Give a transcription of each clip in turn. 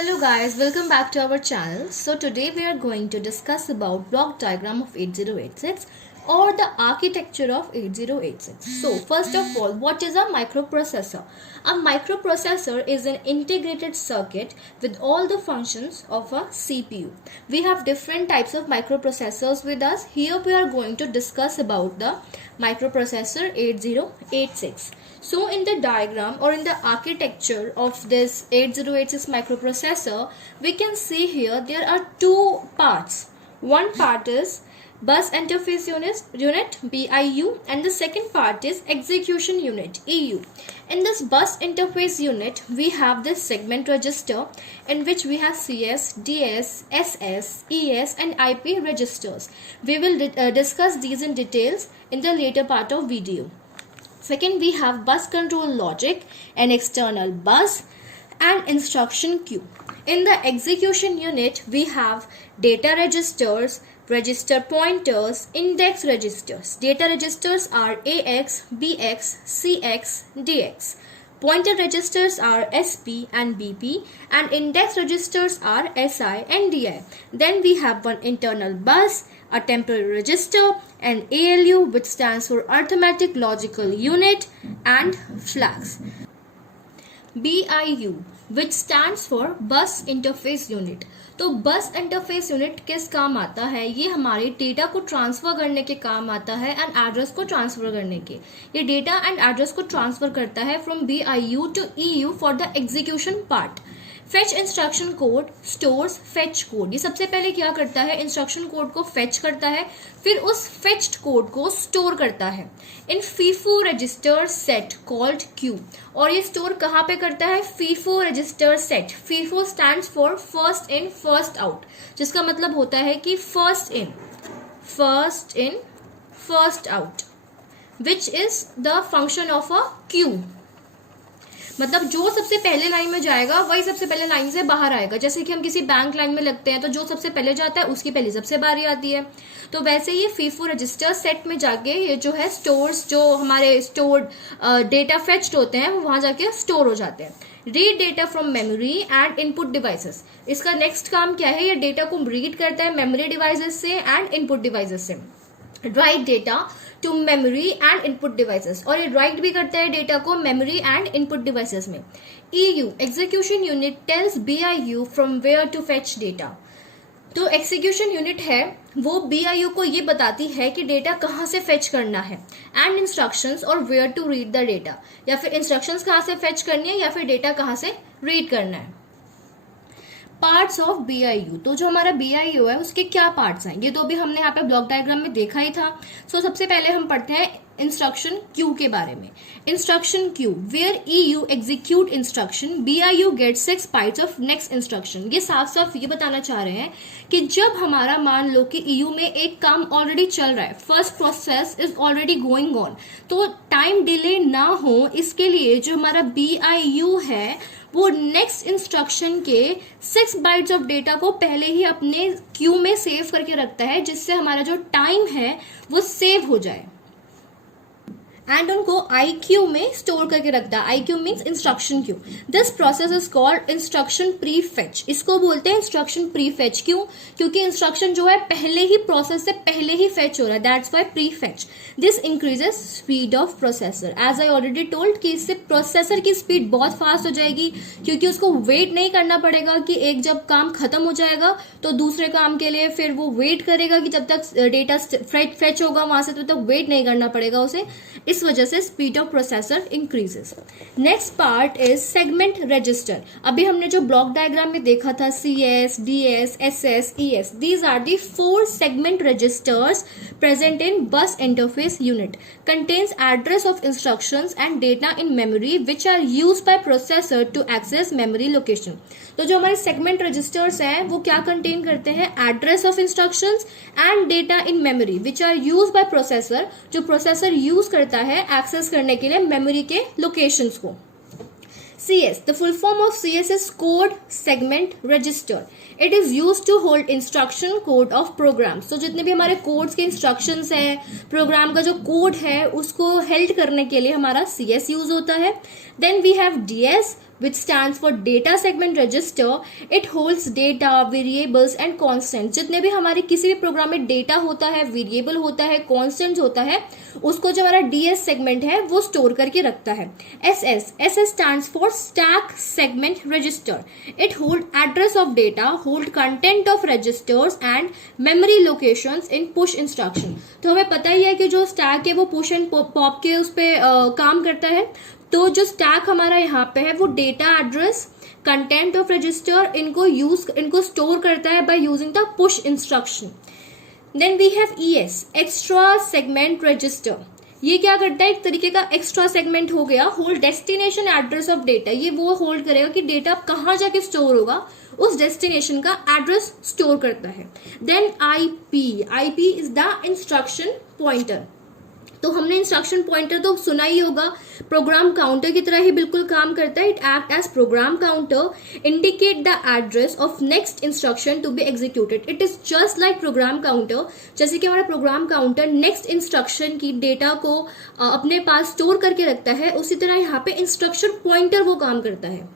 Hello guys, welcome back to our channel. So today we are going to discuss about block diagram of 8086 or the architecture of 8086. So first of all, what is a microprocessor? A microprocessor is an integrated circuit with all the functions of a CPU. We have different types of microprocessors with us. Here we are going to discuss about the microprocessor 8086. So in the diagram or in the architecture of this 8086 microprocessor, we can see here there are two parts. One part is bus interface unit BIU, and the second part is execution unit EU. In this bus interface unit, we have this segment register in which we have CS, DS, SS, ES and IP registers. We will discuss these in details in the later part of video. Second, we have bus control logic, an external bus and instruction queue. In the execution unit, we have data registers, register pointers, index registers. Data registers are AX, BX, CX, DX. Pointer registers are SP and BP, and index registers are SI and DI. Then we have one internal bus, a temporal register, an ALU which stands for arithmetic logical unit, and flags. BIU which stands for bus interface unit. तो बस interface unit किस काम आता है? ये हमारे data को transfer करने के काम आता है एंड एड्रेस को ट्रांसफर करने के. ये डेटा एंड एड्रेस को ट्रांसफर करता है from BIU to EU for the execution part. Fetch instruction code, stores fetch code. ये सबसे पहले क्या करता है? इंस्ट्रक्शन कोड को फेच करता है, फिर उस फेच्ड कोड को स्टोर करता है in FIFO register set called queue. और ये स्टोर कहाँ पे करता है? FIFO register set. FIFO stands for first in first out, जिसका मतलब होता है कि first in first out, which is the function of a queue. मतलब जो सबसे पहले लाइन में जाएगा वही सबसे पहले लाइन से बाहर आएगा. जैसे कि हम किसी बैंक लाइन में लगते हैं तो जो सबसे पहले जाता है उसकी पहली सबसे बारी आती है. तो वैसे ये फीफो रजिस्टर सेट में जाके ये जो है स्टोर्स, जो हमारे स्टोर्ड डेटा फेच्ड होते हैं वो वहां जाके स्टोर हो जाते हैं. Read data from memory and input devices. इसका नेक्स्ट काम क्या है? ये डेटा को रीड करता है मेमोरी डिवाइसेस से एंड इनपुट डिवाइसेस से. Write data to memory and input devices, और ये राइट भी करता है डेटा को मेमोरी एंड इनपुट डिवाइसेस में. EU execution unit tells BIU from where to fetch data. तो एग्जीक्यूशन यूनिट है वो BIU को ये बताती है कि डेटा कहाँ से फेच करना है एंड इंस्ट्रक्शंस और where to read the data, या फिर इंस्ट्रक्शंस कहाँ से फेच करनी है या फिर डेटा कहाँ से रीड करना है. Parts of BIU. तो जो हमारा BIU है उसके क्या पार्ट्स हैं? ये तो अभी हमने यहाँ पे ब्लॉक डायग्राम में देखा ही था. सो सबसे पहले हम पढ़ते हैं इंस्ट्रक्शन क्यू के बारे में. Instruction queue where EU execute instruction, BIU get 6 bytes of next instruction. ये साफ साफ ये बताना चाह रहे हैं कि जब हमारा मान लो कि EU में एक काम ऑलरेडी चल रहा है, first process is already going on, तो टाइम डिले ना हो इसके लिए जो हमारा BIU है वो नेक्स्ट इंस्ट्रक्शन के 6 बाइट्स ऑफ डेटा को पहले ही अपने क्यू में सेव करके रखता है, जिससे हमारा जो टाइम है वो सेव हो जाए एंड उनको IQ में स्टोर करके रखता है. IQ means instruction queue. This process is called instruction pre fetch. इसको बोलते हैं इंस्ट्रक्शन प्री फेच. क्यों? क्योंकि इंस्ट्रक्शन जो है पहले ही प्रोसेस से पहले ही फेच हो रहा है. That's why prefetch. This increases speed of processor. As I already told कि इससे प्रोसेसर की स्पीड बहुत फास्ट हो जाएगी, क्योंकि उसको वेट नहीं करना पड़ेगा कि एक जब काम खत्म हो जाएगा तो दूसरे काम के लिए फिर वो वेट करेगा कि जब तक डेटा फेच होगा वहां से, तब तक वेट नहीं करना पड़ेगा उसे. इस वजह से speed of processor increases. Next part is segment register. अभी हमने जो ब्लॉक डायग्राम में देखा था CS, DS, SS, ES, these are the 4 segment registers present in bus interface unit. Contains address of instructions and data in memory which are used by processor to access memory location. तो जो हमारे segment registers हैं वो क्या contain करते हैं? Address of instructions and data in memory which are use by processor, जो processor use करता है एक्सेस करने के लिए मेमोरी के लोकेशंस को. CS, the full form of CS is code segment register. It is used to hold instruction code of programs. तो जितने भी हमारे कोड्स के इंस्ट्रक्शंस हैं, प्रोग्राम का जो कोड है उसको हेल्ड करने के लिए हमारा CS यूज होता है. Then we have DS, which stands for data segment register, it holds data, variables and constants. जितने भी हमारे किसी भी प्रोग्राम में डेटा होता है, वेरिएबल होता है, कॉन्स्टेंट्स होता है, उसको जो हमारा DS सेगमेंट है वो स्टोर करके रखता है. SS stands for stack segment register. It hold address of data, hold content of registers and memory locations in push instruction. तो हमें पता ही है कि जो स्टैक है वो पुश एंड पॉप के उस पे काम करता है. तो जो स्टैक हमारा यहाँ पे है वो data, address, content of register इनको स्टोर करता है by using the push instruction. Then we have ES, extra segment register. ये क्या करता है, एक तरीके का एक्स्ट्रा सेगमेंट हो गया. Hold destination address of data, ये वो होल्ड करेगा कि डेटा कहाँ जाके स्टोर होगा, उस डेस्टिनेशन का एड्रेस स्टोर करता है. Then IP is the instruction pointer. तो हमने इंस्ट्रक्शन पॉइंटर तो सुना ही होगा, प्रोग्राम काउंटर की तरह ही बिल्कुल काम करता है. It act as program counter, indicate the address of next instruction to be executed. It is just like program counter. जैसे कि हमारा प्रोग्राम काउंटर नेक्स्ट इंस्ट्रक्शन की डेटा को अपने पास स्टोर करके रखता है, उसी तरह यहाँ पे इंस्ट्रक्शन पॉइंटर वो काम करता है.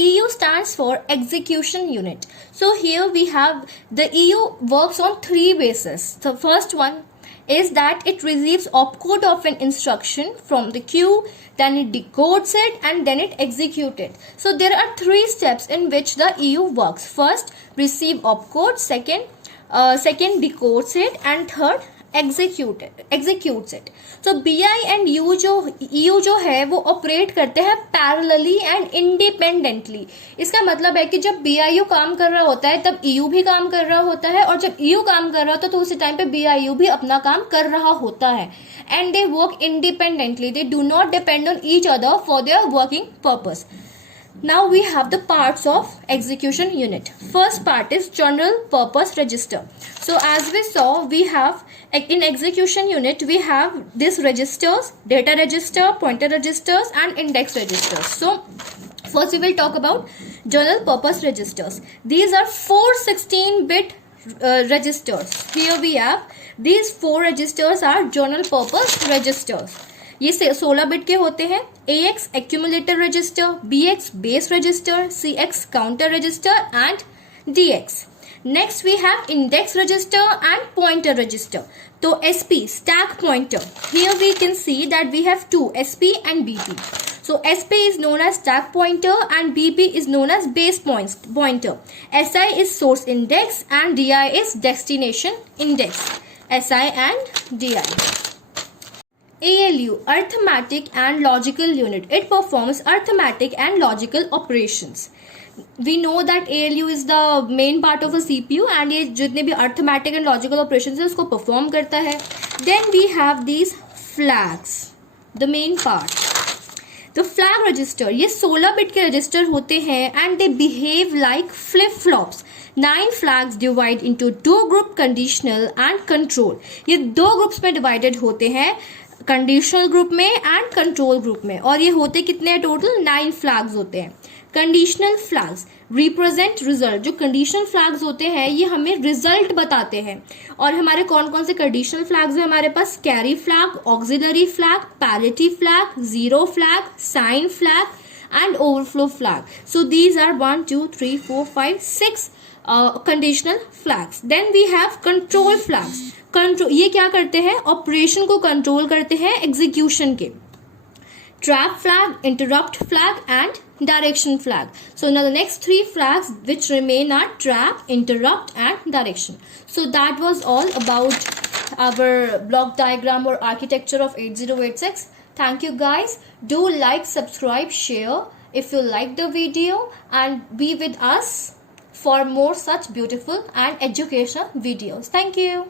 EU stands for execution unit. So here we have the EU works on 3 bases. The first one is that it receives opcode of an instruction from the queue, then it decodes it and then it executes it. So there are 3 steps in which the EU works. First, receive opcode, second decodes it and third executes it. So BI and EU जो है वो operate करते हैं parallelly and independently. इसका मतलब है कि जब BIU काम कर रहा होता है तब EU भी काम कर रहा होता है, और जब EU काम कर रहा होता है तो उसी टाइम पे BIU भी अपना काम कर रहा होता है. And they work independently, they do not depend on each other for their working purpose. Now we have the parts of execution unit. First part is general purpose register. So as we saw, we have in execution unit we have these registers, data register, pointer registers and index registers. So first we will talk about general purpose registers. These are 4 16-bit registers. Here we have these 4 registers are general purpose registers. ये 16 bit के होते हैं. AX accumulator register, BX base register, CX counter register and DX. Next we have index register and pointer register. तो SP stack pointer. Here we can see that we have 2 SP and BP. So SP is known as stack pointer and BP is known as base pointer. SI is source index and DI is destination index. SI and DI. ALU, arithmetic and logical unit. It performs arithmetic and logical operations. We know that ALU is the main part of a CPU and ये जितने भी arithmetic and logical operations है उसको perform करता है. Then we have these flags, the main part. The flag register, ये 16 bit के register होते हैं and they behave like flip flops. 9 flags divide into 2 group, conditional and control. ये 2 groups में divided होते हैं, कंडीशनल ग्रुप में एंड कंट्रोल ग्रुप में. और ये होते कितने हैं टोटल? 9 फ्लैग्स होते हैं. Conditional flags represent result. जो कंडीशनल फ्लैग्स होते हैं ये हमें रिजल्ट बताते हैं. और हमारे कौन कौन से कंडीशनल फ्लैग्स हैं हमारे पास? Carry flag, auxiliary flag, parity flag, zero flag, sign flag and overflow flag. So these are 1 2 3 4 5 6 conditional flags. Then we have control flags. Control ये क्या करते हैं? ऑपरेशन को कंट्रोल करते हैं एग्जीक्यूशन के. Trap flag, interrupt flag and direction flag. So now the next 3 flags which remain are trap, interrupt and direction. So that was all about our block diagram or architecture of 8086. Thank you guys. Do like, subscribe, share if you like the video and be with us for more such beautiful and educational videos. Thank you.